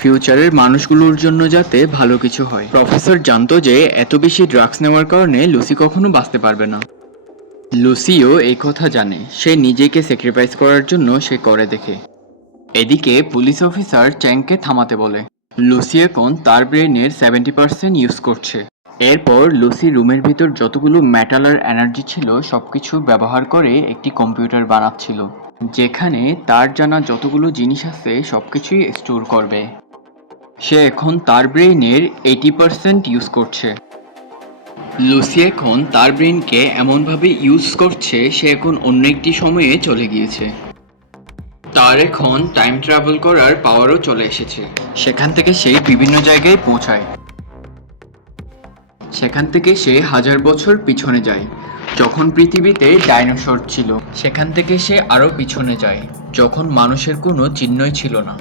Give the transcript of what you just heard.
ফিউচারের মানুষগুলোর জন্য যাতে ভালো কিছু হয়। প্রফেসর জানতো যে এত বেশি ড্রাগস নেওয়ার কারণে লুসি কখনো বাঁচতে পারবে না। লুসিও এই কথা জানে, সে নিজেকে স্যাক্রিফাইস করার জন্য সে করে দেখে। এদিকে পুলিশ অফিসার চ্যাংকে থামাতে বলে। লুসি এখন তার ব্রেনের 70% ইউজ করছে। এরপর লুসি রুমের ভিতর যতগুলো মেটাল আর এনার্জি ছিল সবকিছু ব্যবহার করে একটি কম্পিউটার বানাচ্ছিল, যেখানে তার জানা যতগুলো জিনিস আছে সবকিছুই স্টোর করবে। সে এখন তার ব্রেইনের 80% ইউজ করছে। লুসি এখন তার ব্রেইনকে এমনভাবে ইউজ করছে সে এখন অন্য একটি সময়ে চলে গিয়েছে। তার এখন টাইম ট্রাভেল করার পাওয়ারও চলে এসেছে। সেখান থেকে সে বিভিন্ন জায়গায় পৌঁছায়। সেখান থেকে সে 1000 বছর পিছনে যায়, যখন পৃথিবীতে ডাইনোসর ছিল। সেখান থেকে সে আরও পিছনে যায়, যখন মানুষের কোনো চিহ্নই ছিল না।